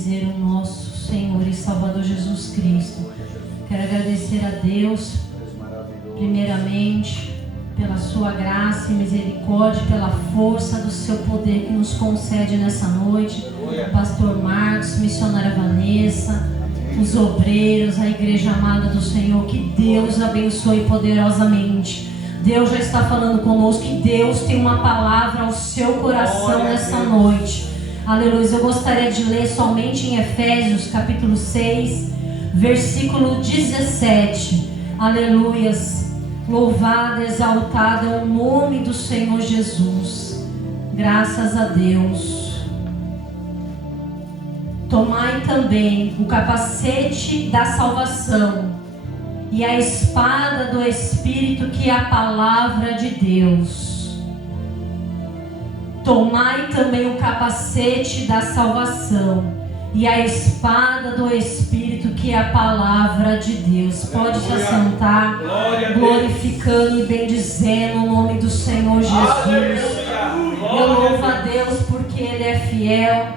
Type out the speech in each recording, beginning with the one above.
O nosso Senhor e Salvador Jesus Cristo. Quero agradecer a Deus, primeiramente, pela sua graça e misericórdia, pela força do seu poder que nos concede nessa noite. Pastor Marcos, missionária Vanessa, os obreiros, a igreja amada do Senhor, que Deus abençoe poderosamente. Deus já está falando conosco, que Deus tem uma palavra ao seu coração nessa noite. Aleluia. Eu gostaria de ler somente em Efésios capítulo 6, versículo 17. Aleluias. Louvado, exaltado é o nome do Senhor Jesus. Graças a Deus. Tomai também o capacete da salvação e a espada do Espírito, que é a palavra de Deus. Tomai também o capacete da salvação e a espada do Espírito, que é a palavra de Deus. Pode se assentar, glorificando e bendizendo o nome do Senhor Jesus. Eu louvo a Deus porque Ele é fiel.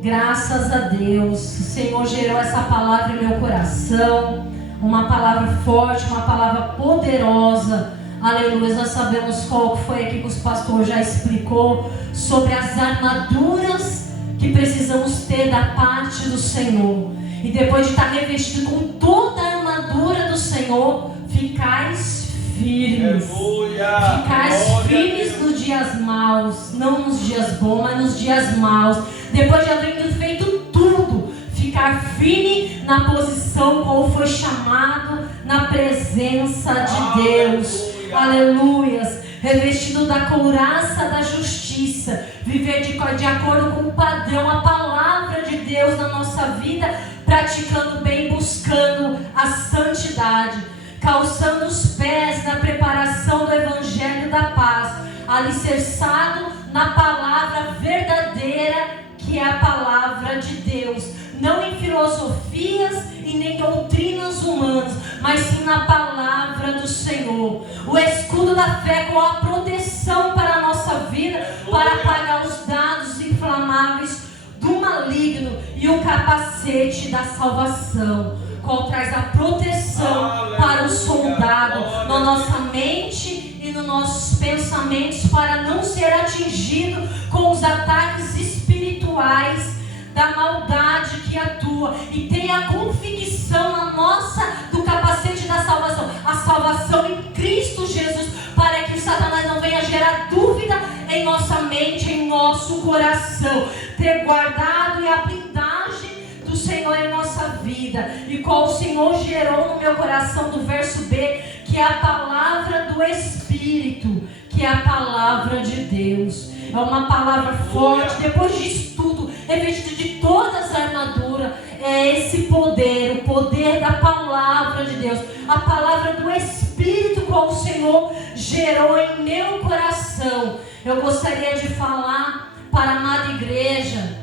Graças a Deus. O Senhor gerou essa palavra em meu coração. Uma palavra forte, uma palavra poderosa. Aleluia. Nós sabemos qual foi aqui que os pastores já explicou sobre as armaduras que precisamos ter da parte do Senhor. E depois de estar revestido com toda a armadura do Senhor, ficais firmes. Ficais firmes nos dias maus, não nos dias bons, mas nos dias maus. Depois de haver feito tudo, ficar firme na posição qual foi chamado, na presença de Deus. Aleluias. Revestido da couraça da justiça, viver de acordo com o padrão, a palavra de Deus na nossa vida, praticando bem, buscando a santidade, calçando os pés na preparação do evangelho da paz, alicerçado na palavra verdadeira, que é a palavra de Deus, não em filosofias e nem doutrinas humanas, mas sim na palavra do Senhor. O escudo da fé com a proteção para a nossa vida, para apagar os dardos inflamáveis do maligno, e o capacete da salvação, qual traz a proteção para o soldado na nossa mente e nos nossos pensamentos, para não ser atingido com os ataques espirituais da maldade que atua. E tem a convicção na nossa do capacete da salvação, a salvação em Cristo Jesus, para que o Satanás não venha gerar dúvida em nossa mente, em nosso coração. Ter guardado e a blindagem do Senhor em nossa vida, e qual o Senhor gerou no meu coração, do verso B, que é a palavra do Espírito, que é a palavra de Deus. É uma palavra forte. Depois disso tudo, revestido de todas as armaduras, é esse poder, o poder da palavra de Deus, a palavra do Espírito, qual o Senhor gerou em meu coração. Eu gostaria de falar para a amada igreja.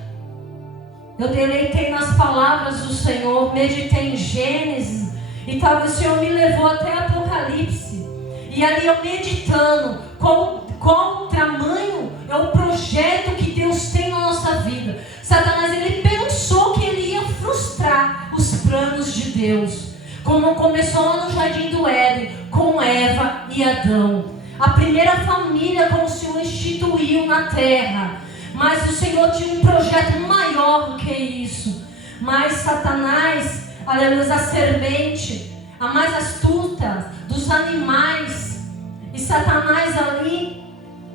Eu deleitei nas palavras do Senhor, meditei em Gênesis, e talvez o Senhor me levou até Apocalipse, e ali eu meditando qual o tamanho é o projeto que Deus tem na nossa vida. Satanás, ele pensou que ele ia frustrar os planos de Deus, como começou lá no Jardim do Éden, com Eva e Adão, a primeira família como o Senhor instituiu na terra. Mas o Senhor tinha um projeto maior do que isso. Mas Satanás, aleluia, a serpente, a mais astuta dos animais, e Satanás ali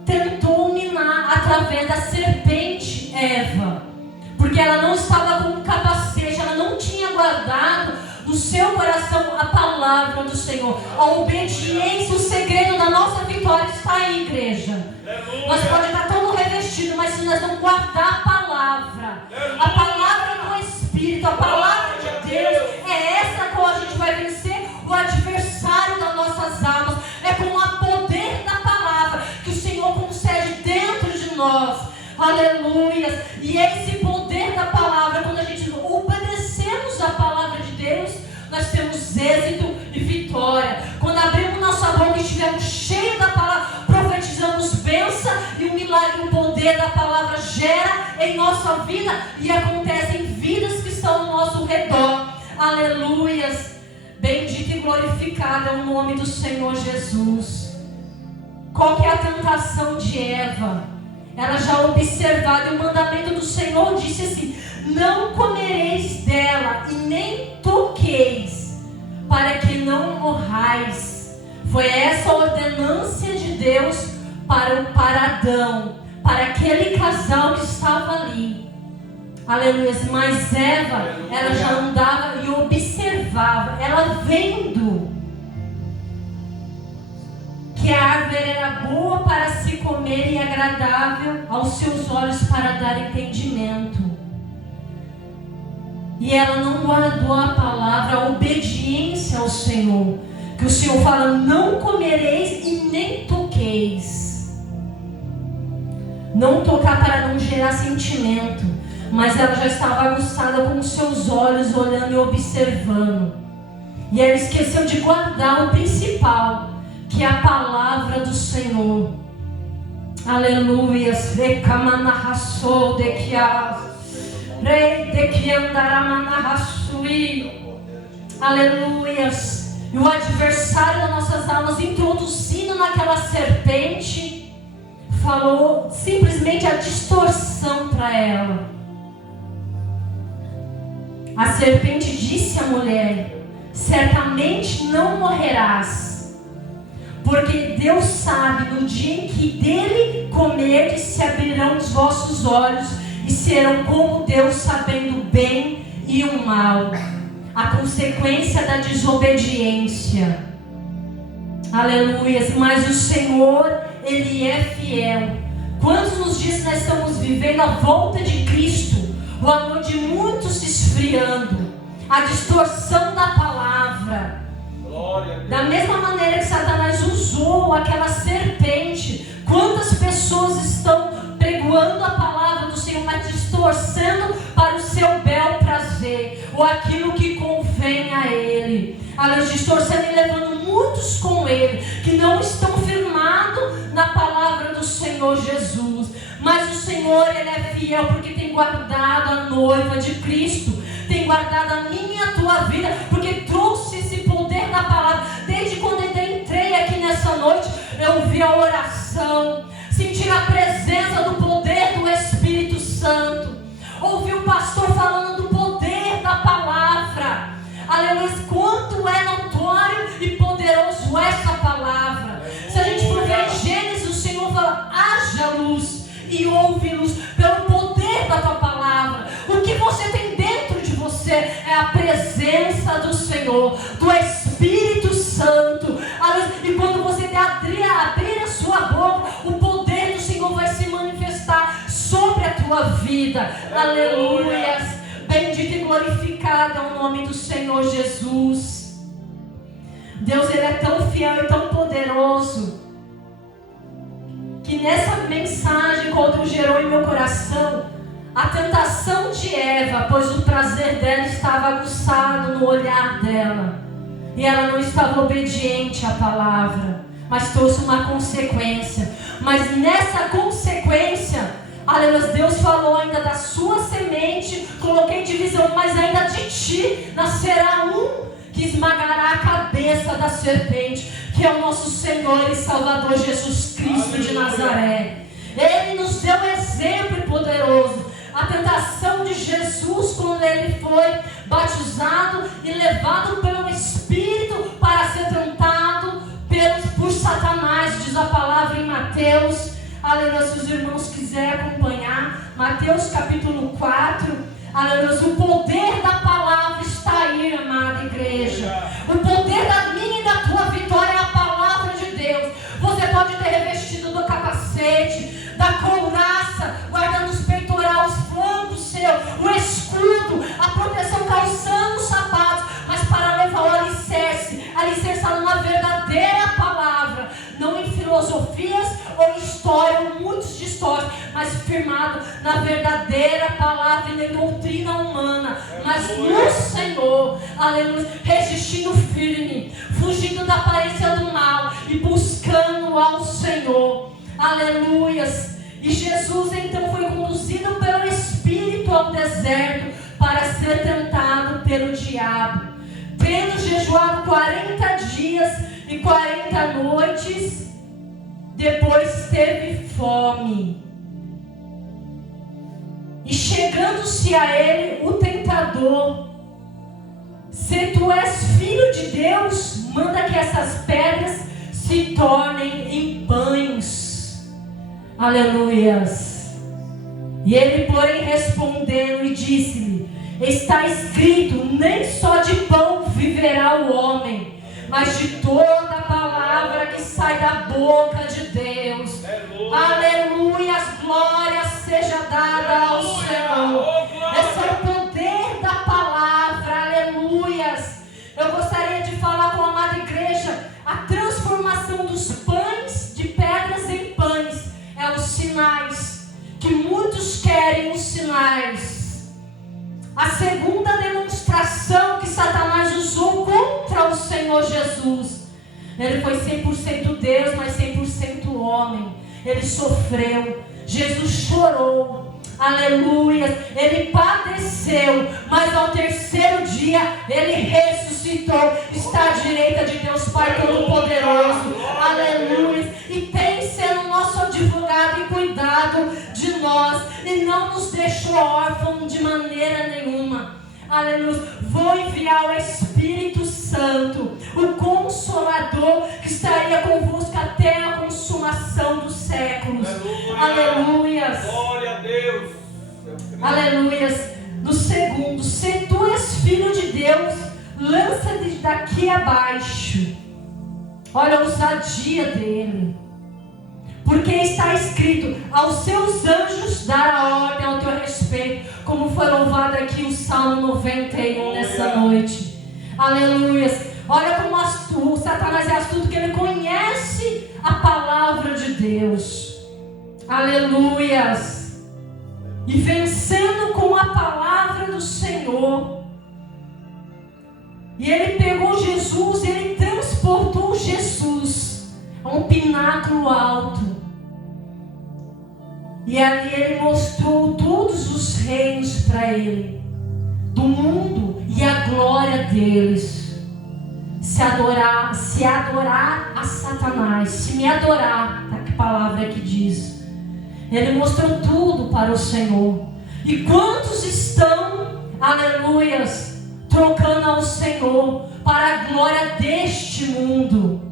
tentou minar através da serpente Eva, porque ela não estava com um capacete, ela não tinha guardado no seu coração a palavra do Senhor, a obediência. O segredo da nossa vitória está aí, igreja. Nós podemos estar todo revestido, mas se nós não guardar a palavra do Espírito, a palavra de Deus, é essa com a gente vai vencer o adversário das nossas almas. É com o poder da palavra que o Senhor concede dentro de nós. Aleluia. E esse poder da palavra, quando a gente obedecemos a palavra de Deus, nós temos êxito e vitória. Quando abrimos nossa boca e estivermos cheios da palavra, profetizamos bênção, e o milagre, o poder da palavra gera em nossa vida e acontece em glorificado é o nome do Senhor Jesus. Qual que é a tentação de Eva? Ela já observava, e o mandamento do Senhor disse assim: não comereis dela e nem toqueis, para que não morrais. Foi essa a ordenança de Deus para Adão, para aquele casal que estava ali. Aleluia. Mas Eva, ela já andava e observava, ela vendo que a árvore era boa para se comer e agradável aos seus olhos para dar entendimento. E ela não guardou a palavra, a obediência ao Senhor. Que o Senhor fala: não comereis e nem toqueis. Não tocar para não gerar sentimento. Mas ela já estava aguçada com os seus olhos, olhando e observando. E ela esqueceu de guardar o principal, que é a palavra do Senhor. Aleluia. Aleluia. E o adversário das nossas almas, introduzindo naquela serpente, falou simplesmente a distorção para ela. A serpente disse à mulher: certamente não morrerás, porque Deus sabe, no dia em que dele comerdes, se abrirão os vossos olhos e serão como Deus, sabendo o bem e o mal. A consequência da desobediência. Aleluia. Mas o Senhor, Ele é fiel. Quantos nos dias nós estamos vivendo a volta de Cristo? O amor de muitos se esfriando, a distorção da palavra. Da mesma maneira que Satanás usou aquela serpente, quantas pessoas estão pregoando a palavra do Senhor, mas distorcendo para o seu bel prazer, ou aquilo que convém a Ele. Além de distorcendo e levando muitos com Ele, que não estão firmados na palavra do Senhor Jesus. Mas o Senhor, Ele é fiel, porque tem guardado a noiva de Cristo, tem guardado a minha e a tua vida, porque trouxe esse poder da palavra. Desde quando eu entrei aqui nessa noite, eu ouvi a oração, senti a presença do poder do Espírito Santo, ouvi o pastor falando do poder da palavra. Aleluia. Quanto é notório e poderoso essa palavra. Se a gente for ver Gênesis, o Senhor fala: haja luz, e ouve luz pelo poder da tua palavra. O que você tem dentro de você é a presença do Senhor, do Espírito Santo. E quando você abrir a sua boca, o poder do Senhor vai se manifestar sobre a tua vida. Aleluia. Bendito e glorificado é o nome do Senhor Jesus. Deus, Ele é tão fiel e tão poderoso, que nessa mensagem, quando gerou em meu coração a tentação de Eva, pois o prazer dela estava aguçado no olhar dela, e ela não estava obediente à palavra, mas trouxe uma consequência. Mas nessa consequência, aleluia, Deus falou ainda da sua semente, coloquei divisão, mas ainda de ti nascerá um que esmagará a cabeça da serpente, que é o nosso Senhor e Salvador Jesus Cristo de Nazaré. Ele nos deu um exemplo poderoso. A tentação de Jesus, quando Ele foi batizado e levado pelo Espírito para ser tentado por Satanás, diz a palavra em Mateus. Aleluia, se os irmãos quiserem acompanhar, Mateus capítulo 4. Aleluia, o poder da palavra está aí, amada igreja. O poder da minha e da tua vitória é a palavra de Deus. Você pode ter revestido do capacete, da couraça, guardando os peitorais, os flancos seus, o escudo, a proteção, calçando os sapatos, mas para levar o alicerçado numa verdadeira palavra, não em filosofias ou história, ou muitos de história, mas firmado na verdadeira palavra e na doutrina humana, mas no Senhor. Aleluia, resistindo firme, fugindo da aparência do mal e buscando ao Senhor. Aleluias. E Jesus então foi conduzido pelo Espírito ao deserto para ser tentado pelo diabo. Tendo jejuado 40 dias depois teve fome. E chegando-se a ele o tentador: se tu és filho de Deus, manda que essas pedras se tornem em pães. Aleluias. E ele, porém, respondeu e disse-lhe: está escrito, nem só de pão viverá o homem, mas de toda a palavra que sai da boca de Deus. Aleluia, glória seja dada ao Senhor. Esse é o poder da palavra, aleluias. Eu gostaria de falar com a amada igreja: a transformação dos pães, de pedras em pães, é os sinais, que muitos querem os sinais. A segunda demonstração que Satanás usou contra o Senhor Jesus: ele foi 100% Deus, mas 100% homem. Ele sofreu, Jesus chorou, aleluia, ele padeceu, mas ao terceiro dia ele ressuscitou, está à direita de Deus Pai Todo-Poderoso, aleluia, e tem sido nosso advogado e cuidado de nós, e não nos deixou órfãos de maneira nenhuma. Aleluia. Vou enviar o Espírito Santo, o Consolador, que estaria convosco até a consumação dos séculos. Aleluia. Glória a Deus. Aleluia. No segundo: se tu és filho de Deus, lança-te daqui abaixo. Olha a ousadia dele. Porque está escrito: aos seus anjos dará ordem ao teu respeito, como foi louvado aqui o Salmo 91 nessa noite. Aleluia. Olha como o Satanás é astuto, que ele conhece a palavra de Deus. Aleluia. E vencendo com a palavra do Senhor. E ele pegou Jesus e ele transportou Jesus a um pináculo alto. E ali ele mostrou todos os reinos para ele, do mundo e a glória deles. Se adorar a Satanás, se me adorar, tá, que palavra é que diz? Ele mostrou tudo para o Senhor. E quantos estão, aleluias, trocando ao Senhor para a glória deste mundo?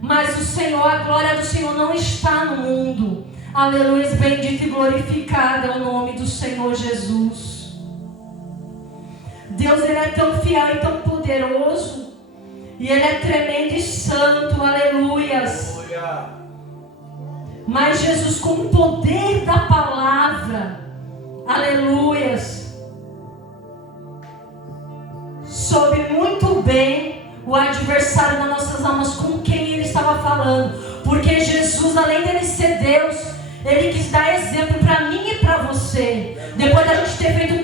Mas o Senhor, a glória do Senhor não está no mundo. Aleluia, bendito e glorificado é o nome do Senhor Jesus. Deus, ele é tão fiel e tão poderoso, e ele é tremendo e santo, aleluias. Mas Jesus, com o poder da palavra, aleluias, soube muito bem o adversário das nossas almas, com quem ele estava falando. Porque Jesus, além dele ser Deus, ele quis dar exemplo para mim e para você. Depois da gente ter feito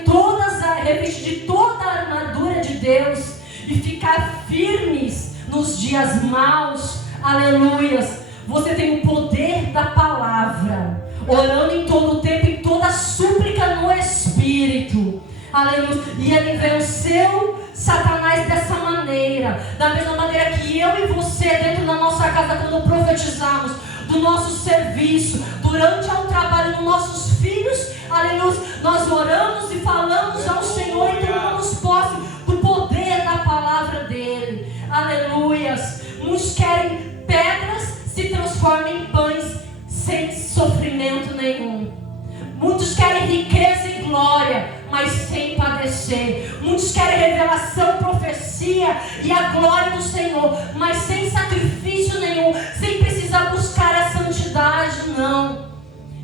revestir de toda a armadura de Deus e ficar firmes nos dias maus, aleluias, você tem o poder da palavra, orando em todo o tempo, em toda súplica no Espírito, aleluia. E ele venceu Satanás dessa maneira, da mesma maneira que eu e você, dentro da nossa casa, quando profetizamos, do nosso serviço, durante o trabalho dos nossos filhos, aleluia, nós oramos e falamos ao Senhor e tomamos posse do poder da palavra dele, aleluias. Muitos querem pedras se transformam em pães sem sofrimento nenhum. Muitos querem riqueza e glória, mas sem padecer. Muitos querem revelação, profecia e a glória do Senhor, mas sem sacrifício nenhum, sem precisar buscar a santidade, não.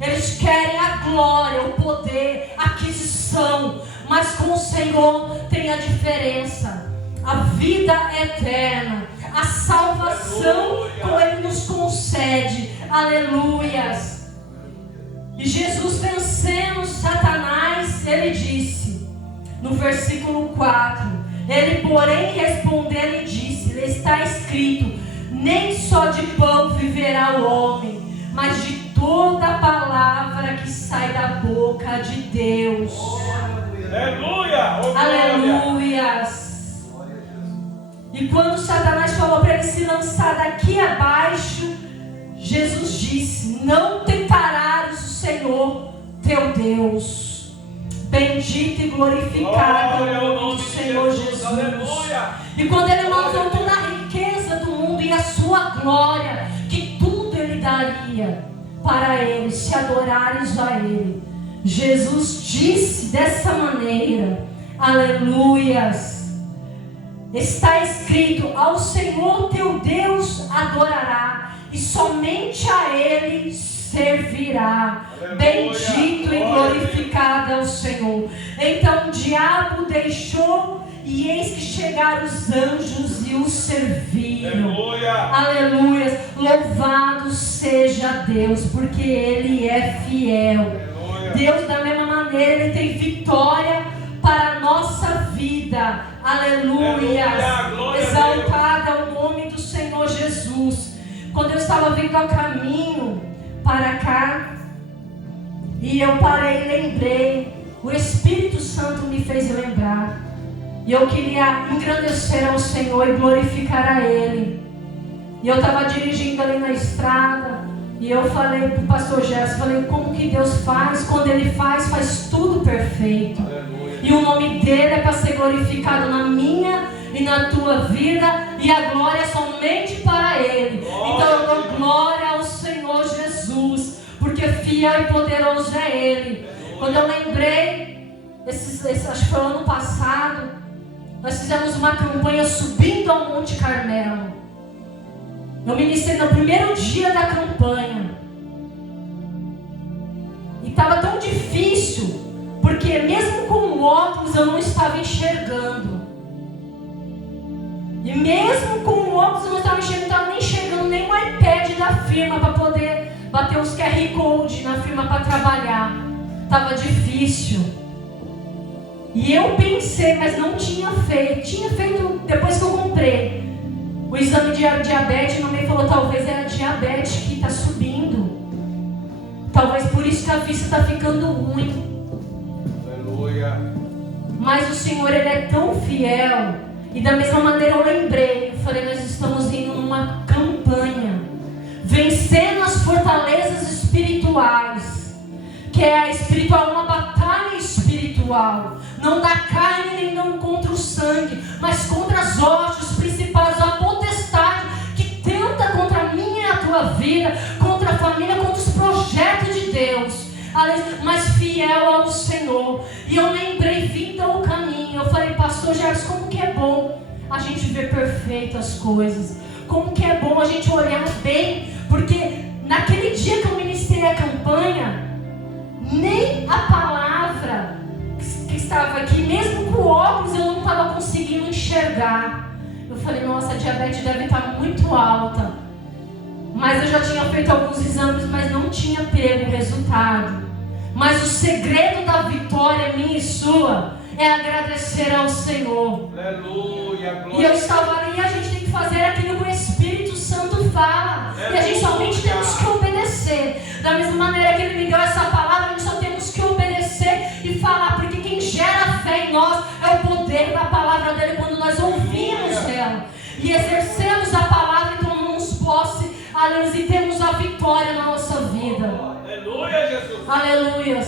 Eles querem a glória, o poder, a aquisição, mas com o Senhor tem a diferença. A vida eterna, a salvação, como Ele nos concede, aleluias. E Jesus, vencendo Satanás, ele disse, no versículo 4, ele, porém, respondendo e disse, está escrito, nem só de pão viverá o homem, mas de toda a palavra que sai da boca de Deus. Aleluia! Oh, aleluias! E quando Satanás falou para ele se lançar daqui abaixo, Jesus disse: não tentarás o Senhor teu Deus. Bendito e glorificado é o nome do Senhor Jesus. Aleluia. E quando Ele mostrou toda a riqueza do mundo e a sua glória, que tudo Ele daria para Ele, se adorares a Ele, Jesus disse dessa maneira: aleluias, está escrito: ao Senhor teu Deus adorará, e somente a Ele servirá. Aleluia. Bendito e glorificado é o Senhor. Então o diabo deixou, e eis que chegaram os anjos e o serviram. Aleluia. Aleluia. Louvado seja Deus, porque Ele é fiel. Aleluia. Deus, da mesma maneira, Ele tem vitória para a nossa vida. Aleluia. Exaltado é o nome do Senhor Jesus. Quando eu estava vindo a caminho para cá, e eu parei e lembrei, o Espírito Santo me fez lembrar, e eu queria engrandecer ao Senhor e glorificar a Ele. E eu estava dirigindo ali na estrada, e eu falei para o pastor Gerson, falei, como que Deus faz? Quando Ele faz tudo perfeito. Aleluia. E o nome dEle é para ser glorificado na minha e na tua vida, e a glória é somente para Ele. Então eu dou glória ao Senhor Jesus, porque fiel e poderoso é Ele. Quando eu lembrei, acho que foi ano passado, nós fizemos uma campanha subindo ao Monte Carmelo. Eu ministrei no primeiro dia da campanha, e estava tão difícil, porque mesmo com o óculos eu não estava enxergando. E mesmo com o óculos eu não estava nem enxergando nem o iPad da firma para poder bater os QR Code na firma para trabalhar. Estava difícil. E eu pensei, mas não tinha feito. Tinha feito depois que eu comprei o exame de diabetes. Meu médico falou, talvez é a diabetes que está subindo. Talvez por isso que a vista está ficando ruim. Aleluia. Mas o Senhor, Ele é tão fiel. E da mesma maneira eu lembrei, eu falei, nós estamos indo numa campanha, vencendo as fortalezas espirituais, que é a espiritual, uma batalha espiritual, não da carne nem não contra o sangue, mas contra as hostes principais, a potestade que tenta contra a minha e a tua vida, contra a família, contra os projetos de Deus. Mas fiel ao Senhor. E eu lembrei, vindo ao caminho, eu falei, pastor Gerson, como que é bom a gente ver perfeito as coisas, como que é bom a gente olhar bem, porque naquele dia que eu ministrei a campanha, nem a palavra que estava aqui, mesmo com óculos, eu não estava conseguindo enxergar. Eu falei, nossa, a diabetes deve estar muito alta. Mas eu já tinha feito alguns exames, mas não tinha pego o resultado. Mas o segredo da vitória minha e sua é agradecer ao Senhor. Aleluia, glória. E eu estava ali, e a gente tem que fazer aquilo que o Espírito Santo fala. Aleluia. E a gente somente temos que obedecer. Da mesma maneira que Ele me deu essa palavra, a gente só temos que obedecer e falar. Porque quem gera fé em nós é o poder da palavra dEle quando nós ouvimos ela. E exercemos a palavra e tomamos posse. Aleluia, e temos a vitória na nossa vida. Aleluia, Jesus. Aleluia.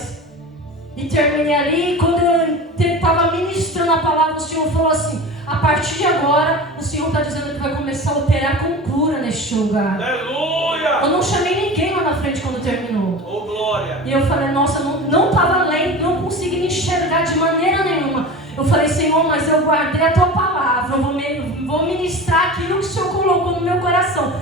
E terminei ali, e quando eu estava ministrando a palavra, o Senhor falou assim, a partir de agora, o Senhor está dizendo que vai começar a operar com cura neste lugar. Aleluia. Eu não chamei ninguém lá na frente quando terminou. Oh, glória. E eu falei, nossa, não estava lendo, não consegui me enxergar de maneira nenhuma. Eu falei, Senhor, mas eu guardei a tua palavra, eu vou ministrar aquilo que o Senhor colocou no meu coração.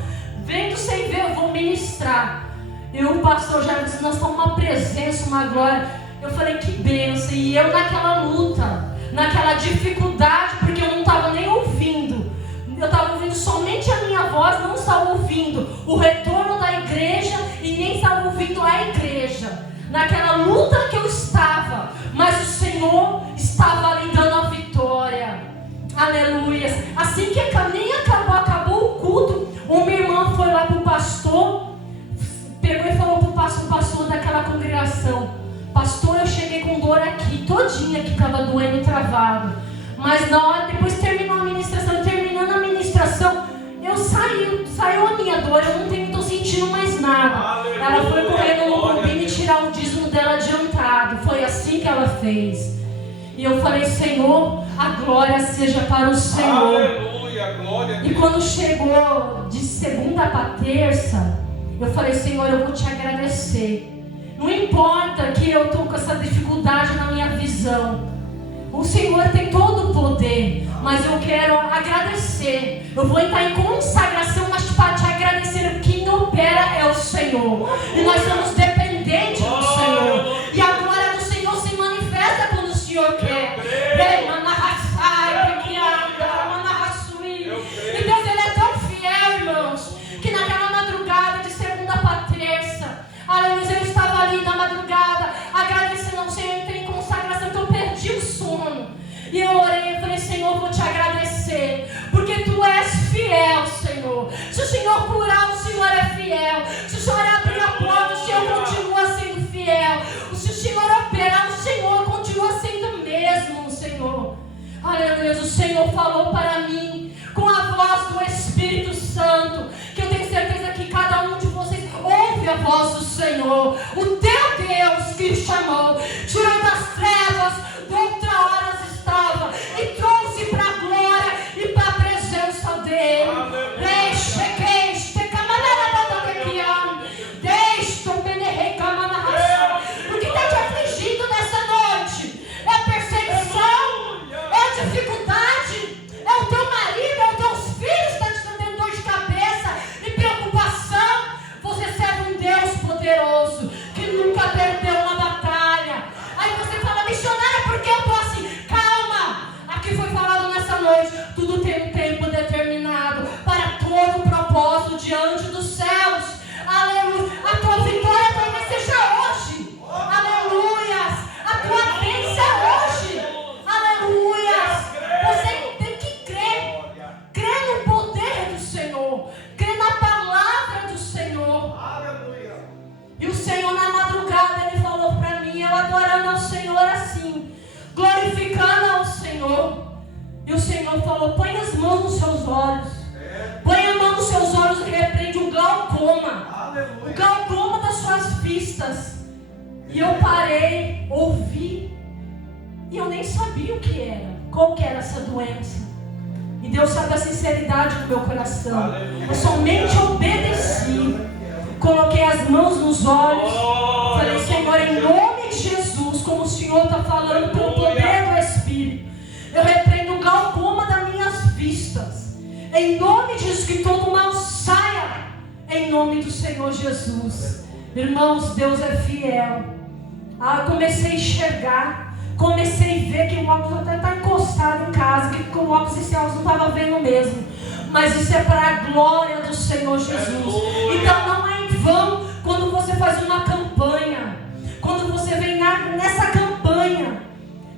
Vendo sem ver, eu vou ministrar. E o pastor já disse, nós estamos uma presença, uma glória. Eu falei, que bênção. E eu naquela luta, naquela dificuldade, porque eu não estava nem ouvindo. Eu estava ouvindo somente a minha voz, não estava ouvindo o retorno da igreja e nem estava ouvindo a igreja. Naquela luta que eu estava, mas o Senhor estava ali dando a vitória. Aleluia. Assim que nem acabou o culto, uma irmã foi lá para o pastor, pegou e falou para o pastor daquela congregação, pastor, eu cheguei com dor aqui, todinha que estava doendo e travado. Mas na hora, depois terminou a ministração, terminando a ministração, saiu a minha dor, eu não estou sentindo sentindo mais nada. Ela foi correndo no bombinho e tirar o dízimo dela adiantado. Foi assim que ela fez. E eu falei, Senhor, a glória seja para o Senhor. Aleluia, glória a Deus. E quando chegou de segunda para terça, eu falei, Senhor, eu vou te agradecer. Não importa que eu estou com essa dificuldade na minha visão. O Senhor tem todo o poder, mas eu quero agradecer. Eu vou entrar em consagração, mas para te agradecer, quem opera é o Senhor. E nós somos dependentes do Senhor. E a glória do Senhor se manifesta quando o Senhor quer. E Deus, Ele é tão fiel, irmãos, que naquela madrugada de segunda para terça, aleluia, eu estava ali na madrugada, agradecendo ao Senhor, entrei em consagração, que eu perdi o sono. E eu orei e falei, Senhor, vou te agradecer, porque Tu és fiel, Senhor. Se o Senhor curar, o Senhor é fiel. Se o Senhor abrir a porta, o Senhor continua sendo fiel. Se o Senhor operar, o Senhor continua sendo mesmo, Senhor. Aleluia, o Senhor falou para mim, com a voz do Espírito Santo, que eu tenho certeza que cada um de vocês ouve a voz do Senhor. O teu Deus que o chamou, tirou das trevas, de outra hora estava, e trouxe para a glória e para a presença dele. O que está te afligindo nessa noite? É perseguição? É dificuldade? É o teu marido? É os teus filhos que estão te dando dor de cabeça e preocupação? Você serve um Deus poderoso que nunca perdeu uma batalha. Aí você fala, missionária, por que eu estou assim? Calma! Aqui foi falado nessa noite, tudo tem um tempo determinado para todo o propósito diante dos céus. Aleluia! A tua vitória talvez seja hoje. Aleluia! A tua bênção é hoje. Aleluia! Você tem que crer. Crer no poder do Senhor. Crer na palavra do Senhor. Aleluia. E o Senhor na madrugada, Ele falou para mim, eu adorando ao Senhor assim, glorificando ao Senhor. E o Senhor falou, põe as mãos nos seus olhos. Põe a mão nos seus olhos e repreende o glaucoma. O glaucoma das suas vistas. E eu parei, ouvi, e eu nem sabia o que era, qual que era essa doença. E Deus sabe a sinceridade do meu coração. Eu somente obedeci. Coloquei as mãos nos olhos. Falei, Senhor, em nome de Jesus, como o Senhor está falando pelo poder do Espírito, eu repreendo o glaucoma das minhas vistas. Em nome de Jesus, que todo mal saia. Em nome do Senhor Jesus. Irmãos, Deus é fiel. Eu comecei a enxergar. Comecei a ver que o óculos até está encostado em casa, que com o óculos esse óculos não estava vendo mesmo. Mas isso é para a glória do Senhor Jesus. Então não é em vão quando você faz uma campanha, quando você vem nessa campanha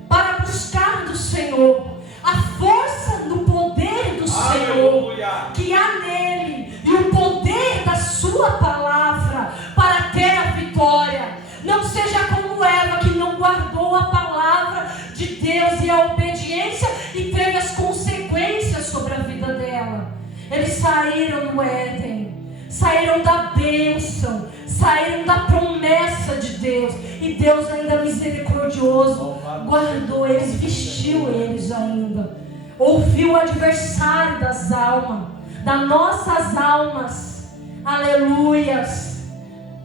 para buscar do Senhor a força do poder do Senhor que há nele e o poder da sua palavra para ter a vitória. Não seja como Eva, que não guardou a palavra de Deus e a obediência e teve as consequências sobre a vida dela. Eles saíram do Éden, saíram da bênção, saíram da promessa de Deus, e Deus ainda misericordioso guardou eles, vestiu eles ainda, ouviu o adversário das almas, das nossas almas. Aleluias.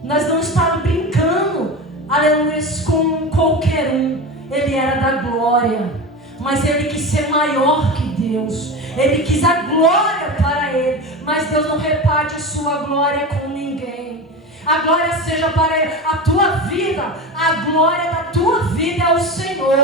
Nós não estávamos brincando, aleluias, com qualquer um. Ele era da glória, mas ele quis ser maior que Deus. Ele quis a glória para ele, mas Deus não reparte a sua glória com ninguém. A glória seja para ele. A tua vida, a glória da tua vida é o Senhor.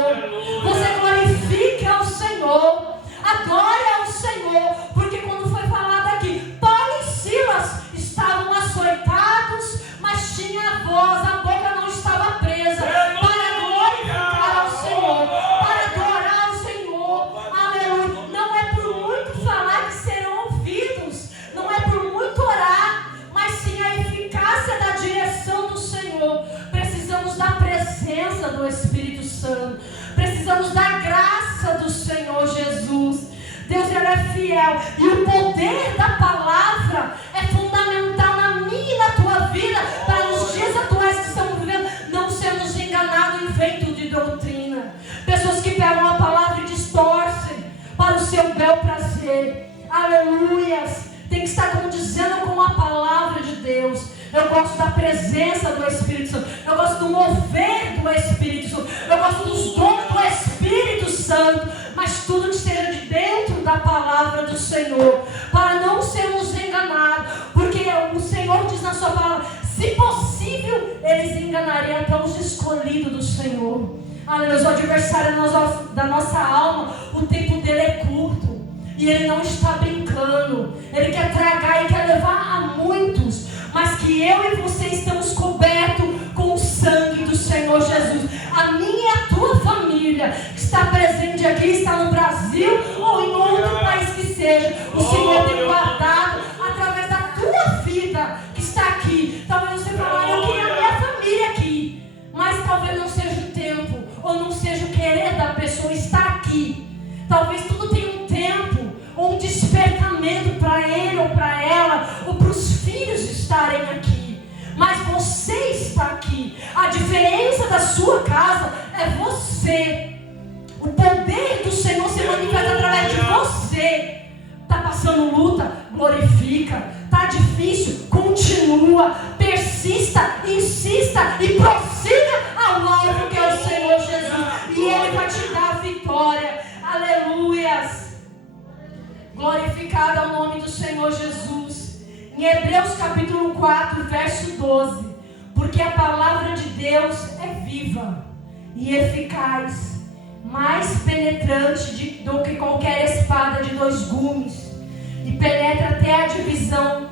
Você glorifique ao Senhor, adore ao Senhor, porque quando foi falado aqui, Paulo e Silas estavam açoitados, mas tinha a voz, a boca não estava presa, para glorificar ao Senhor, para adorar ao Senhor. Aleluia. Não é por muito falar que serão ouvidos, não é por muito orar, mas sim a eficácia da direção do Senhor. Precisamos da presença do Espírito Santo, precisamos da graça do Senhor Jesus. Deus, Ele é fiel, e o poder da palavra é fundamental na minha e você. Aleluias. Tem que estar condizendo com a palavra de Deus. Eu gosto da presença do Espírito Santo. Eu gosto do mover do Espírito Santo. Eu gosto dos dons do Espírito Santo. Mas tudo que esteja de dentro da palavra do Senhor, para não sermos enganados. Porque o Senhor diz na sua palavra: se possível, eles enganariam até os escolhidos do Senhor. Aleluia. O adversário da nossa alma, o tempo dele é curto. E ele não está brincando. Ele quer tragar e quer levar a muitos. Mas que eu e você estamos cobertos com o sangue do Senhor Jesus. A minha e a tua família que está presente aqui, está no Brasil ou em outro país que seja, o Senhor tem guardado através da tua vida que está aqui. Talvez você fale: eu queria a minha família aqui. Mas talvez não seja o tempo, ou não seja o querer da pessoa estar aqui. Talvez tudo tenha um tempo, ou um despertamento para ele ou para ela, ou para os filhos estarem aqui. Mas você está aqui. A diferença da sua casa é você. O poder do Senhor se manifesta através de você. Está passando luta? Glorifica. Está difícil? Continua. Persista, insista e prossiga ao alvo que é o Senhor Jesus. E Ele vai te dar a vitória. Aleluias. Glorificado é o nome do Senhor Jesus. Em Hebreus capítulo 4, verso 12. Porque a palavra de Deus é viva e eficaz, mais penetrante do que qualquer espada de 2 gumes, e penetra até a divisão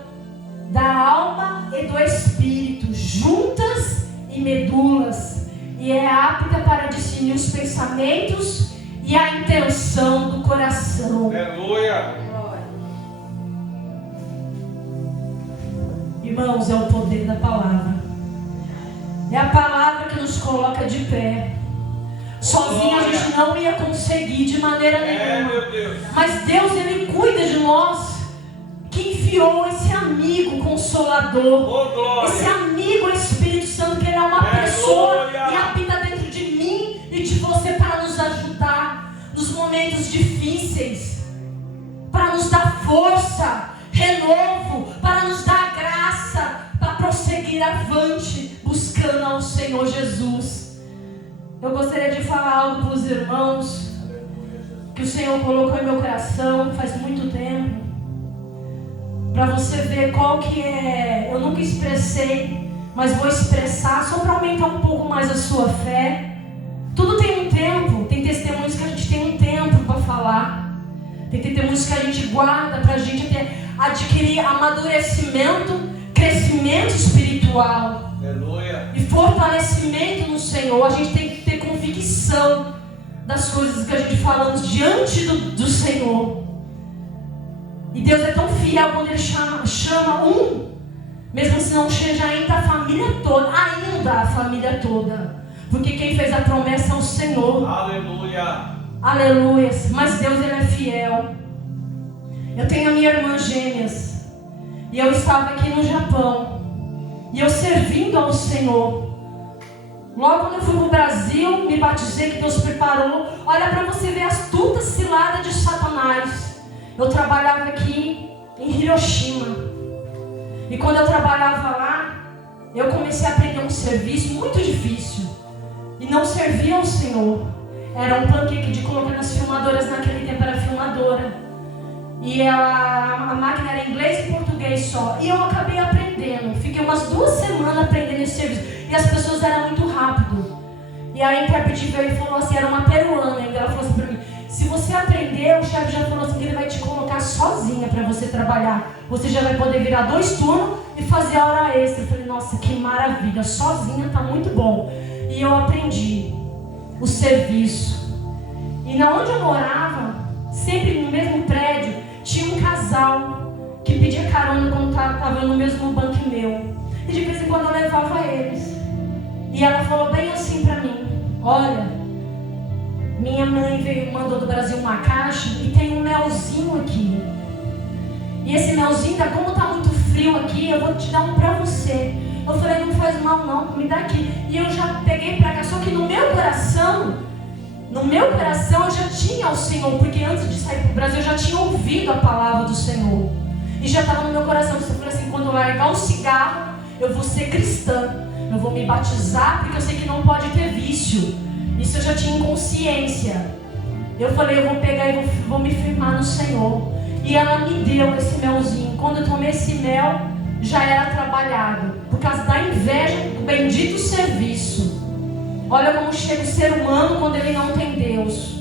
da alma e do espírito, juntas e medulas, e é apta para discernir os pensamentos e a intenção do coração. Aleluia. Irmãos, é o poder da palavra. É a palavra que nos coloca de pé. Sozinho a gente não ia conseguir de maneira nenhuma. Mas Deus, Ele cuida de nós, que enviou esse amigo consolador, esse amigo Espírito Santo, que Ele é uma pessoa e habita dentro de mim e de você para nos ajudar nos momentos difíceis, para nos dar força, renovo, para nos dar graça, para prosseguir avante, buscando ao Senhor Jesus. Eu gostaria de falar algo para os irmãos, que o Senhor colocou em meu coração faz muito tempo, para você ver qual que é. Eu nunca expressei, mas vou expressar só para aumentar um pouco mais a sua fé. Tudo tem um tempo. Tem testemunhos que a gente tem um tempo para falar. Tem testemunhos que a gente guarda para a gente adquirir amadurecimento, crescimento espiritual. Aleluia. E fortalecimento no Senhor. A gente tem que ter convicção das coisas que a gente falamos diante do Senhor. E Deus é tão fiel quando Ele chama um, mesmo se não seja ainda a família toda, porque quem fez a promessa é o Senhor. Aleluia. Aleluia. Mas Deus, Ele é fiel. Eu tenho a minha irmã gêmeas, e eu estava aqui no Japão, e eu servindo ao Senhor. Logo quando eu fui para o Brasil, me batizei, que Deus preparou. Olha para você ver as astutas ciladas de Satanás. Eu trabalhava aqui em Hiroshima, e quando eu trabalhava lá, eu comecei a aprender um serviço muito difícil, e não servia ao Senhor. Era um panqueque de colocar nas filmadoras. Naquele tempo era filmadora, e a máquina era inglês e português só, e eu acabei aprendendo. Fiquei umas 2 semanas aprendendo esse serviço, e as pessoas eram muito rápido. E a intérprete veio e falou assim, era uma peruana ainda, ela falou assim para mim: se você aprender, o chefe já falou assim que ele vai te colocar sozinha para você trabalhar. Você já vai poder virar 2 turnos e fazer a hora extra. Eu falei: nossa, que maravilha, sozinha tá muito bom. E eu aprendi o serviço. E na onde eu morava, sempre no mesmo prédio, tinha um casal que pedia carona quando estava no mesmo banco meu. E de vez em quando eu levava eles. E ela falou bem assim para mim: olha, minha mãe mandou do Brasil uma caixa e tem um melzinho aqui. E esse melzinho, como tá muito frio aqui, eu vou te dar um pra você. Eu falei: não faz mal não, me dá aqui. E eu já peguei pra cá, só que no meu coração eu já tinha o Senhor, porque antes de sair para o Brasil, eu já tinha ouvido a palavra do Senhor. E já estava no meu coração. Eu falei assim, quando eu largar o cigarro, eu vou ser cristã. Eu vou me batizar, porque eu sei que não pode ter vício. Isso eu já tinha consciência. Eu falei, eu vou pegar e vou me firmar no Senhor. E ela me deu esse melzinho. Quando eu tomei esse mel, já era trabalhado. Por causa da inveja do bendito serviço. Olha como chega o ser humano quando ele não tem Deus.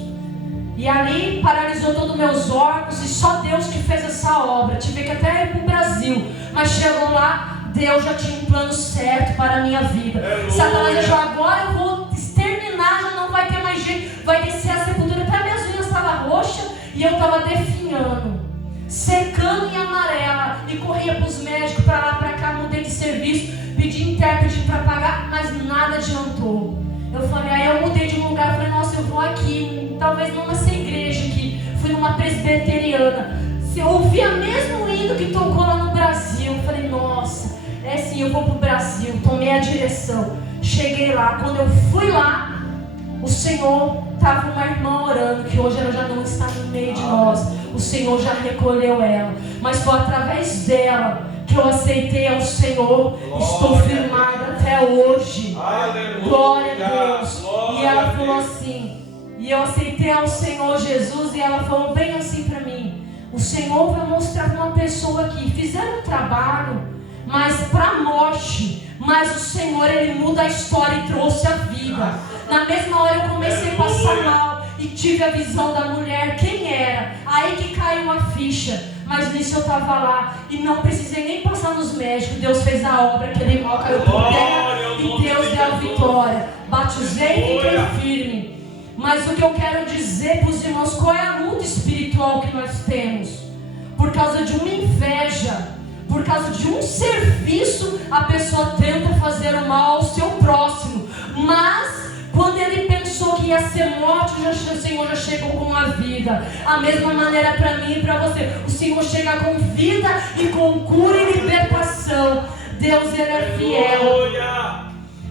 E ali paralisou todos os meus órgãos. E só Deus que fez essa obra. Tive que até ir para o Brasil. Mas chegou lá, Deus já tinha um plano certo para a minha vida. Satanás achou, agora eu vou exterminar, já não vai ter mais jeito. Vai descer a sepultura. Até minhas unhas estavam roxas e eu estava definhando. Secando em amarela. E corria para os médicos, para lá, para cá. Mudei de serviço, pedi intérprete para pagar, mas nada adiantou. Eu falei, aí eu mudei de um lugar. Eu falei, nossa, eu vou aqui. Talvez não nessa igreja aqui. Fui numa presbiteriana. Se eu ouvia mesmo o hino que tocou lá no Brasil, eu falei, nossa, é sim, eu vou pro Brasil. Tomei a direção. Cheguei lá. Quando eu fui lá, o Senhor estava uma irmã orando, que hoje ela já não está no meio de nós. O Senhor já recolheu ela. Mas foi através dela que eu aceitei ao Senhor. Glória, estou firmada até hoje. Aleluia, glória a Deus. Glória, e ela falou assim, e eu aceitei ao Senhor Jesus, e ela falou bem assim para mim, o Senhor vai mostrar para uma pessoa aqui, fizeram um trabalho, mas para a morte, mas o Senhor, Ele muda a história e trouxe a vida. Na mesma hora eu comecei a passar mal e tive a visão da mulher, quem era? Aí que caiu uma ficha. Mas nisso eu estava lá e não precisei nem passar nos médicos. Deus fez a obra, aquele mal caiu por terra e Deus deu a vitória. Batizei e fiquei firme. Mas o que eu quero dizer para os irmãos, qual é a luta espiritual que nós temos? Por causa de uma inveja, por causa de um serviço, a pessoa tenta fazer o mal ao seu próximo. Mas quando ele pensou que ia ser morte, o Senhor já chegou com a vida. A mesma maneira para mim e para você. O Senhor chega com vida e com cura e libertação. Deus, Ele é fiel.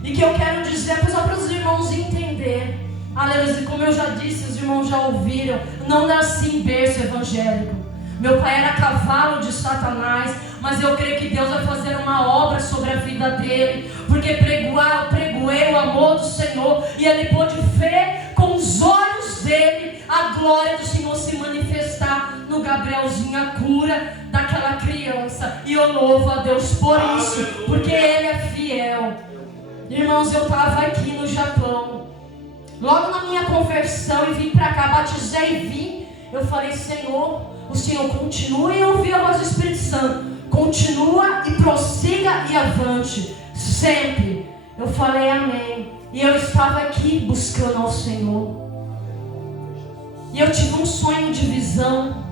E que eu quero dizer só para os irmãos entenderem. Aleluia, como eu já disse, os irmãos já ouviram. Não nasci em berço evangélico. Meu pai era cavalo de Satanás. Mas eu creio que Deus vai fazer uma obra sobre a vida dele. Porque preguei o amor do Senhor. E ele pôde ver com os olhos dele a glória do Senhor se manifestar no Gabrielzinho, a cura daquela criança. E eu louvo a Deus por isso. Porque Ele é fiel. Irmãos, eu estava aqui no Japão. Logo na minha conversão e vim para cá, batizei e vim. Eu falei, Senhor, o Senhor continue a ouvir a voz do Espírito Santo. Continua e prossiga e avante. Sempre. Eu falei amém. E eu estava aqui buscando ao Senhor. E eu tive um sonho de visão.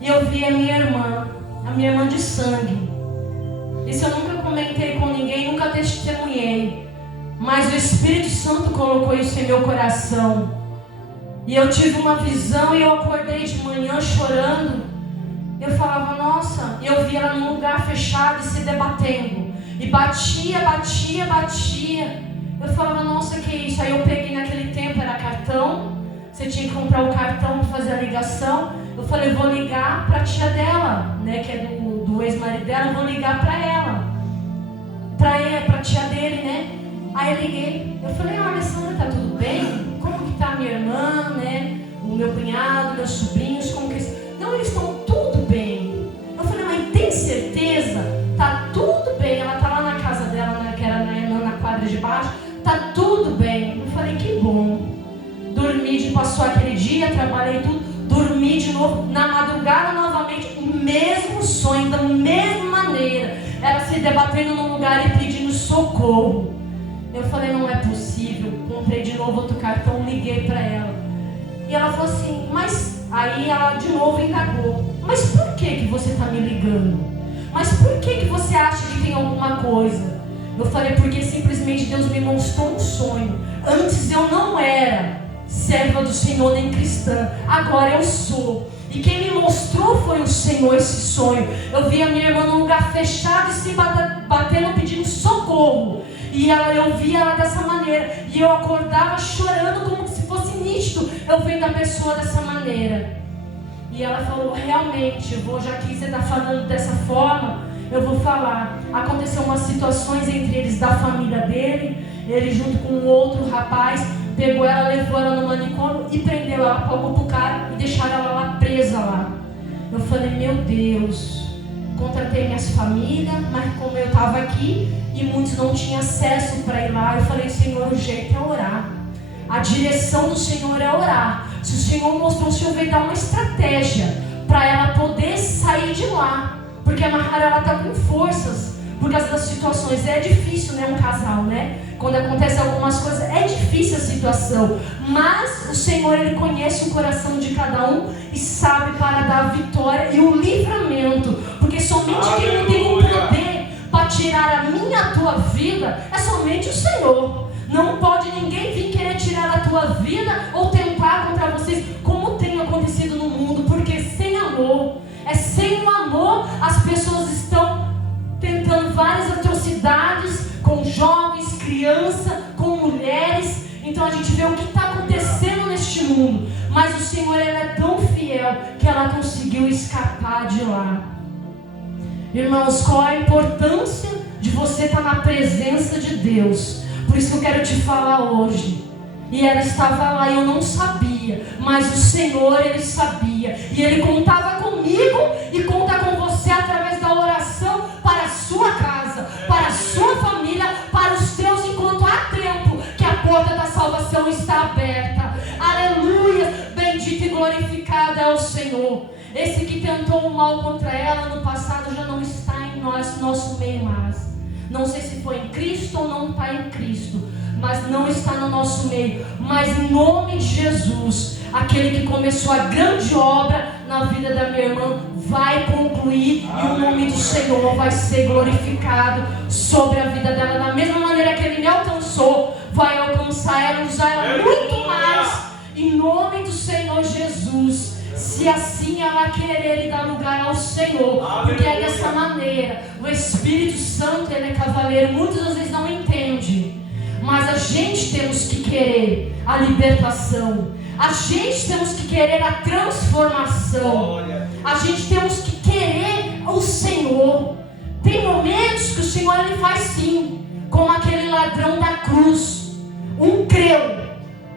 E eu vi a minha irmã de sangue. Isso eu nunca comentei com ninguém, nunca testemunhei. Mas o Espírito Santo colocou isso em meu coração. E eu tive uma visão e eu acordei de manhã chorando. Eu falava, nossa, e eu vi ela num lugar fechado e se debatendo. E batia. Eu falava, nossa, que isso? Aí eu peguei naquele tempo, era cartão. Você tinha que comprar o cartão para fazer a ligação. Eu falei, vou ligar para a tia dela, né, que é do ex-marido dela, eu vou ligar para ela. Para a tia dele, né? Aí eu liguei. Eu falei, Alessandra, tá tudo bem? Como que tá a minha irmã, né? O meu cunhado, meus sobrinhos, como que eles... Não, eles estão tudo bem. Eu falei, mas tem certeza? Tá tudo bem. Ela tá lá na casa dela, né, que era na quadra de baixo. Tá tudo bem. Eu falei, que bom. Dormi, passou aquele dia, trabalhei tudo. Dormi de novo. Na madrugada, novamente, o mesmo sonho, da mesma maneira. Ela se debatendo num lugar e pedindo socorro. Eu falei, não é possível. Comprei de novo outro cartão, liguei para ela. E ela falou assim, mas... Aí ela de novo indagou. Mas por que você está me ligando? Mas por que você acha que tem alguma coisa? Eu falei, porque simplesmente Deus me mostrou um sonho. Antes eu não era serva do Senhor nem cristã. Agora eu sou. E quem me mostrou foi o Senhor esse sonho. Eu vi a minha irmã num lugar fechado e se batendo pedindo socorro. E eu via ela dessa maneira. E eu acordava chorando como se fosse nítido eu vendo a pessoa dessa maneira. E ela falou, realmente, já que você está falando dessa forma, eu vou falar. Aconteceu umas situações entre eles da família dele, ele junto com um outro rapaz, pegou ela, levou ela no manicômio e prendeu ela, pagou pro cara e deixaram ela lá presa lá. Eu falei, meu Deus, contratei minhas famílias, mas como eu estava aqui e muitos não tinham acesso para ir lá, eu falei, Senhor, o jeito é orar. A direção do Senhor é orar. Se o Senhor mostrou, o Senhor veio dar uma estratégia para ela poder sair de lá. Porque a Mahara, ela está com forças por causa das situações. É difícil, né, um casal, né? Quando acontece algumas coisas, é difícil a situação. Mas o Senhor, Ele conhece o coração de cada um e sabe para dar a vitória e o livramento. Porque somente quem não tem o poder para tirar a minha, a tua vida, é somente o Senhor. Não pode ninguém vir querer tirar a tua vida ou tentar contra vocês, como tem acontecido no mundo. Porque sem amor, sem o amor, as pessoas estão tentando várias atrocidades com jovens, crianças, com mulheres. Então a gente vê o que está acontecendo neste mundo. Mas o Senhor, Ele é tão fiel que ela conseguiu escapar de lá. Irmãos, qual a importância de você estar na presença de Deus? Por isso que eu quero te falar hoje. E ela estava lá e eu não sabia, mas o Senhor, Ele sabia. E Ele contava comigo e conta com você através da oração para a sua casa, para a sua família, para os teus, enquanto há tempo que a porta da salvação está aberta. Aleluia! Bendito e glorificado é o Senhor. Esse que tentou o mal contra ela no passado já não está em nosso meio mais. Não sei se foi em Cristo ou não está em Cristo, mas não está no nosso meio. Mas em nome de Jesus, aquele que começou a grande obra na vida da minha irmã vai concluir. E o nome do Senhor vai ser glorificado sobre a vida dela. Da mesma maneira que Ele me alcançou, vai alcançar ela e usar ela muito mais. Em nome do Senhor Jesus. Se assim ela querer e dar lugar ao Senhor, porque é dessa maneira. O Espírito Santo, Ele é cavaleiro. Muitas das vezes não entende, mas a gente temos que querer a libertação. A gente temos que querer a transformação. A gente temos que querer o Senhor. Tem momentos que o Senhor, Ele faz sim, como aquele ladrão da cruz. Um creu,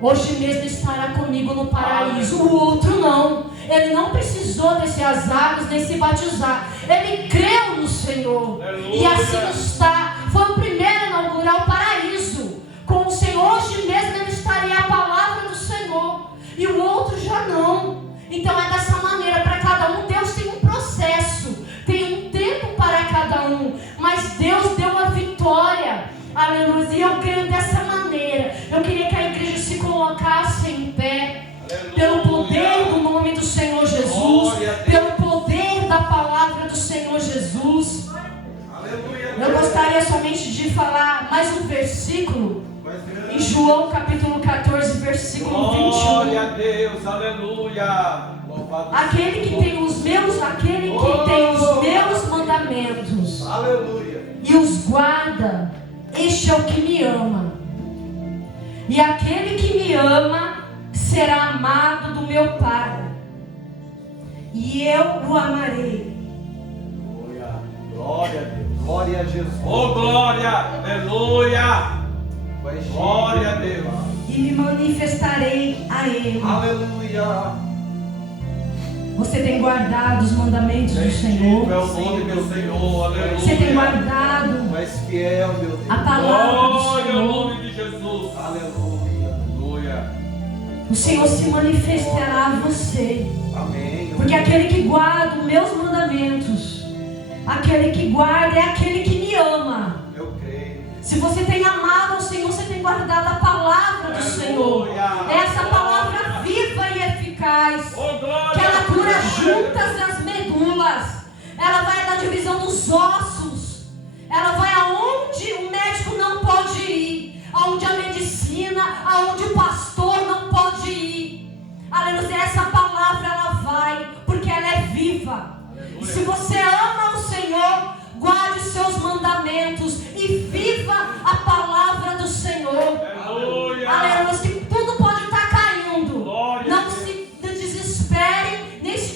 hoje mesmo estará comigo no paraíso. O outro não. Ele não precisou descer as águas, nem se batizar. Ele creu no Senhor. E assim está. Foi o primeiro a inaugurar o paraíso. Com o Senhor, hoje mesmo ele estaria a palavra do Senhor. E o outro já não. Então é dessa maneira para cada um. Deus tem um processo, tem um tempo para cada um. Mas Deus deu a vitória. Aleluia. E eu creio dessa maneira. Eu queria que a igreja se colocasse em pé. Pelo poder do nome do Senhor Jesus, pelo poder da palavra do Senhor Jesus. Eu gostaria somente de falar mais um versículo em João capítulo 14, versículo 21. Glória a Deus, aleluia. Aquele que tem os meus mandamentos, aleluia, e os guarda, este é o que me ama. E aquele que me ama será amado do meu Pai, e eu o amarei. Glória a Deus, glória a Jesus. Oh, glória, aleluia. Glória a Deus. E me manifestarei a Ele. Aleluia. Você tem guardado os mandamentos do Senhor. É o nome do Senhor, aleluia. Você tem guardado Mais fiel, meu Deus. a palavra do Glória ao Senhor. nome de Jesus. Aleluia. Aleluia. O Senhor se manifestará a você. Amém. Porque aquele que guarda os meus mandamentos, aquele que guarda é aquele que me ama. Eu creio. Se você tem amado ao Senhor, você tem guardado a palavra do Senhor. É essa palavra viva e eficaz, que ela cura juntas as medulas. Ela vai na divisão dos ossos. Ela vai aonde o médico não pode ir, aonde a medicina, aonde o pastor não pode ir. Aleluia. Essa palavra ela vai, porque ela é viva. E se você ama o Senhor, guarde os seus mandamentos e viva a palavra do Senhor. Aleluia. Aleluia. Que tudo pode estar caindo. Glória Não a Deus. se desespere, nem se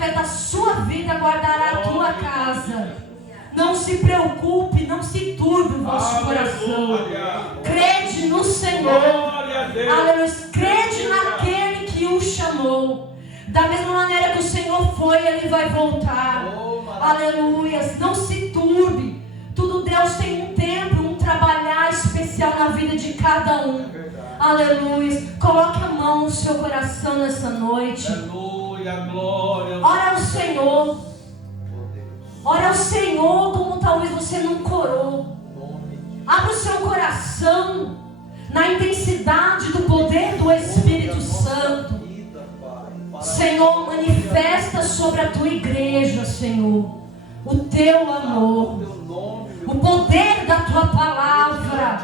através da sua vida guardará a tua casa. Não se preocupe, não se turbe o vosso coração. Crede no Senhor. Aleluia. Crede naquele que o chamou. Da mesma maneira que o Senhor foi, Ele vai voltar. Aleluia. Não se turbe. Tudo Deus tem um tempo, um trabalhar especial na vida de cada um. Aleluia. Coloque a mão no seu coração nessa noite. Aleluia, glória. Ora ao Senhor. Ora ao Senhor como talvez você nunca orou. Abra o seu coração na intensidade do poder do Espírito Santo. Senhor, manifesta sobre a tua igreja, Senhor, o teu amor, o poder da tua palavra,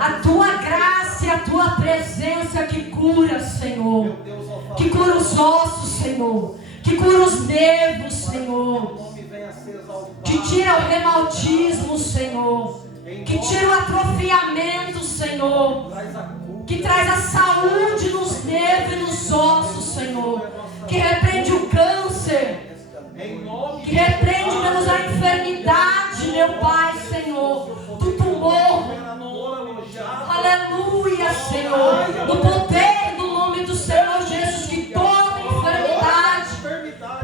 a tua graça e a tua presença que cura, Senhor, que cura os ossos, Senhor, que cura os nervos, Senhor, que tira o reumatismo, Senhor, que tira o atrofiamento, Senhor, que traz a saúde nos nervos e nos ossos, Senhor, que repreende o câncer, que repreende, meu Deus, a enfermidade, meu Pai, Senhor, do tumor. Aleluia, Senhor, no poder do nome do Senhor Jesus, que toda enfermidade,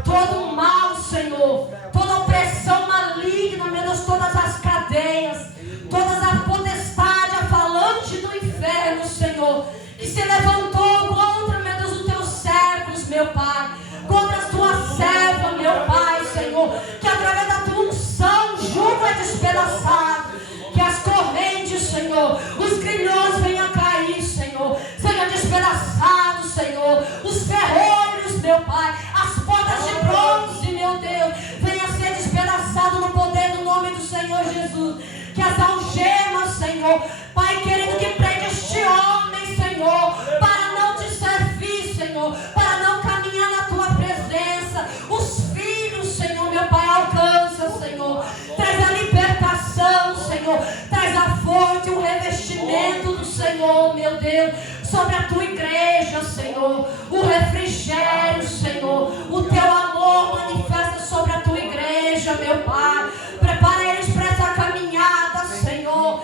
todo mal, Senhor, toda opressão maligna, meu Deus, todas as cadeias, todas a potestade, a falante do inferno, Senhor, que se levantou contra, meu Deus, os teus servos, meu Pai, contra as tuas servas, meu Pai, Senhor, que através da tua unção, jugo é despedaçado, que as correntes, Senhor, os grilhões venham a cair, Senhor, sejam despedaçados, Senhor, os ferrolhos, meu Pai, as portas de bronze, meu Deus, venham a ser despedaçados no poder do nome do Senhor Jesus, que as algemas, Senhor, Pai querido, que prende este homem, Senhor, para não te servir, Senhor, para não caminhar na tua presença, os filhos, Senhor, meu Pai, alcança, Senhor, traz a libertação, Senhor, traz a força e o revestimento do Senhor, meu Deus, sobre a tua igreja, Senhor, o refrigério, Senhor, o teu amor manifesta sobre a tua igreja, meu Pai, prepara eles para essa caminhada, Senhor,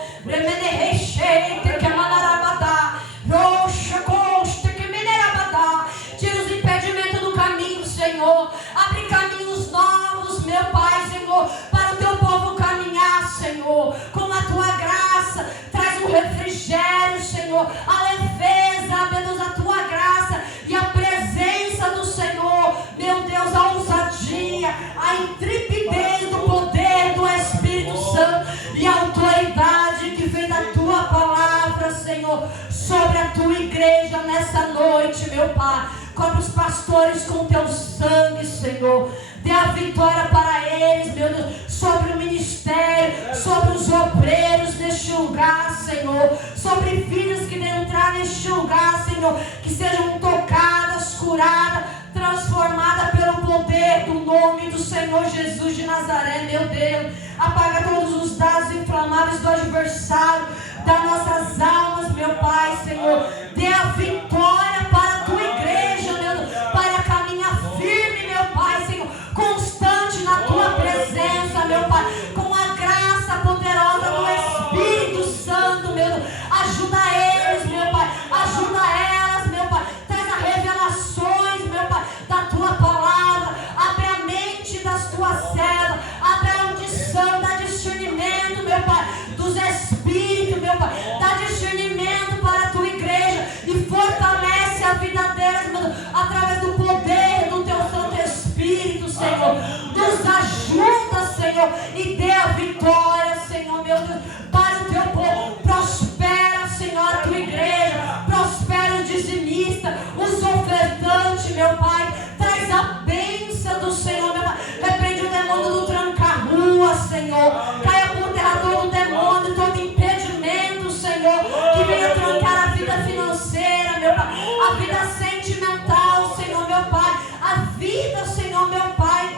tira os impedimentos do caminho, Senhor, abre caminhos novos, meu Pai, Senhor, para o teu povo caminhar, Senhor, com a tua graça, traz um refrigério, Senhor, a leveza, meu Deus, a tua graça e a presença do Senhor, meu Deus, a ousadia, a intrepidez do poder do Espírito Santo e a autoridade que vem da tua palavra, Senhor, sobre a tua igreja nessa noite, meu Pai. Cobre os pastores com teu sangue, Senhor. Dê a vitória para eles, meu Deus, sobre o ministério, sobre os obreiros neste lugar, Senhor, sobre vidas que venham entrar neste lugar, Senhor, que sejam tocadas, curadas, transformadas pelo poder do nome do Senhor Jesus de Nazaré, meu Deus. Apaga todos os dados inflamáveis do adversário das nossas almas, meu Pai, Senhor. Dê a vitória para a tua igreja, meu Deus, para caminhar firme, meu Pai, Senhor, constante na tua presença, meu Pai, com a graça poderosa do Espírito Santo, meu Deus. Ajuda eles, meu Pai, ajuda elas, meu Pai, traz as revelações, meu Pai, da tua palavra, abre a mente das tuas servas, abre a audição, dá discernimento, meu Pai, dos espíritos, meu Pai, dá discernimento para a tua igreja e fortalece a vida delas, meu Deus, através do poder do teu Santo Espírito, Senhor. Nos ajuda, Senhor, e dê a vitória, Senhor, meu Deus, para o teu povo. Prospera, Senhor, a tua igreja, prospera o dizimista, os ofertantes, meu Pai, traz a bênção do Senhor, meu Pai, repreende o demônio do tranca-rua, Senhor, caia por terra todo o demônio, todo impedimento, Senhor, que venha trancar a vida financeira, meu Pai, a vida sentimental, Senhor, meu Pai, a vida, Senhor, meu Pai,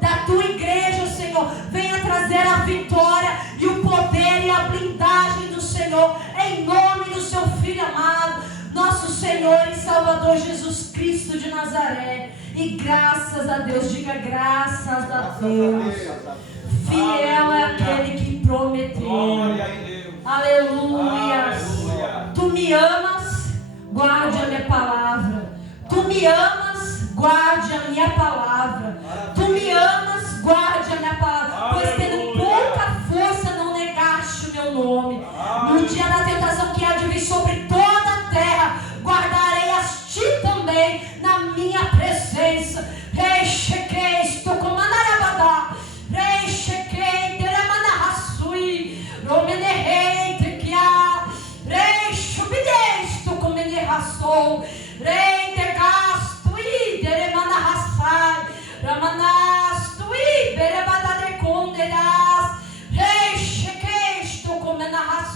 da tua igreja, Senhor, venha trazer a vitória e o poder e a blindagem do Senhor, em nome do seu Filho amado, nosso Senhor e Salvador Jesus Cristo de Nazaré. E graças a Deus, diga graças a Deus. Fiel é aquele que prometeu. Glória a Deus. Aleluia. Aleluia. Tu me amas, guarde a minha palavra. Tu me amas, guarde a minha palavra. Tu me amas, guarde a minha palavra. Pois tendo pouca força não negaste o meu nome. No dia da tentação que há de vir sobre toda a terra, guardarei as ti também na minha presença. Rei Shequei, estou comandando. Rei Shequei, Teremanahasui, Romenerei, Tequia, Rei Shubidei, estou comandando. Rei Tegastui, Teremanahasai, Ramanastui, Berebadade Conderas, Rei Shequei, estou comandando.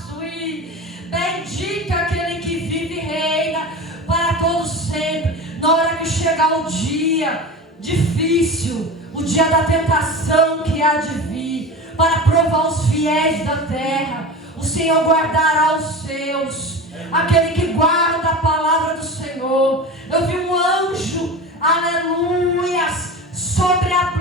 Bendito aquele que vive e reina para todo sempre. Na hora que chegar o dia difícil, o dia da tentação que há de vir, para provar os fiéis da terra, o Senhor guardará os seus, aquele que guarda a palavra do Senhor. Eu vi um anjo, aleluias,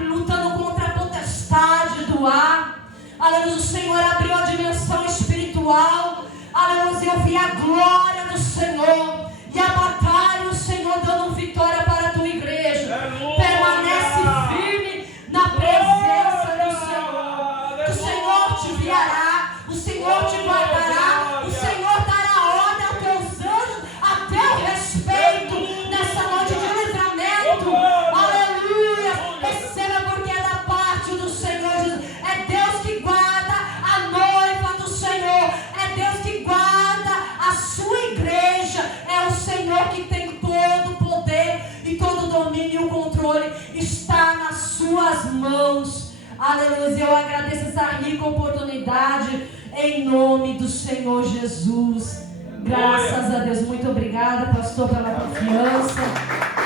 lutando contra a potestade do ar. Aleluia, o Senhor abriu a dimensão espiritual. Aleluia, eu vi a glória do Senhor e a batalha, o Senhor dando vitória para a tua igreja. Permanece firme na presença do Senhor. Que o Senhor te guiará, o Senhor te guardará, o Senhor dará ordem aos teus anjos a teu respeito nessa noite de livramento. Aleluia, receba porque é da parte do Senhor Jesus. É Deus que guarda a noiva do Senhor, é Deus que guarda a sua igreja, é o Senhor que tem todo o poder e todo o domínio e o controle está nas suas mãos. Aleluia, eu agradeço essa rica oportunidade em nome do Senhor Jesus. Graças a Deus, muito obrigada, pastor, pela confiança.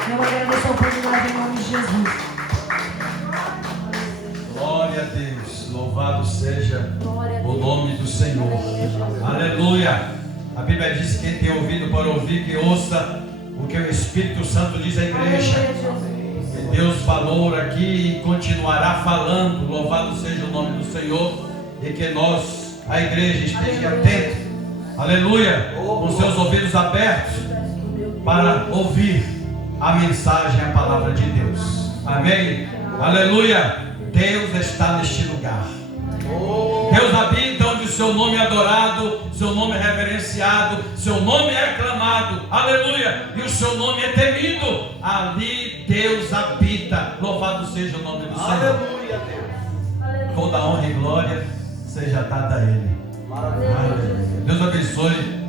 Eu agradeço a oportunidade em nome de Jesus. Glória a Deus, louvado seja o nome do Senhor. Aleluia. A Bíblia diz que quem tem ouvido para ouvir, que ouça o que o Espírito Santo diz à igreja. Que Deus falou aqui e continuará falando. Louvado seja o nome do Senhor. E que nós, a igreja, esteja atento. Aleluia. Com seus ouvidos abertos para ouvir a mensagem, a palavra de Deus. Amém. Aleluia. Deus está neste lugar. Deus habita onde o seu nome é adorado, seu nome é reverenciado, seu nome é aclamado. Aleluia. E o seu nome é temido. Ali Deus habita. Louvado seja o nome do Senhor. Aleluia, Deus. Toda honra e glória seja dada a Ele. Aleluia. Deus abençoe.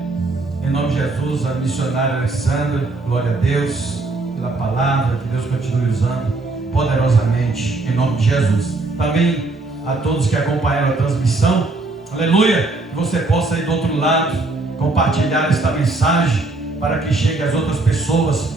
Em nome de Jesus, a missionária Alessandra. Glória a Deus pela palavra. Que Deus continue usando poderosamente, em nome de Jesus. Também a todos que acompanharam a transmissão, aleluia, que você possa ir do outro lado, compartilhar esta mensagem, para que chegue às outras pessoas,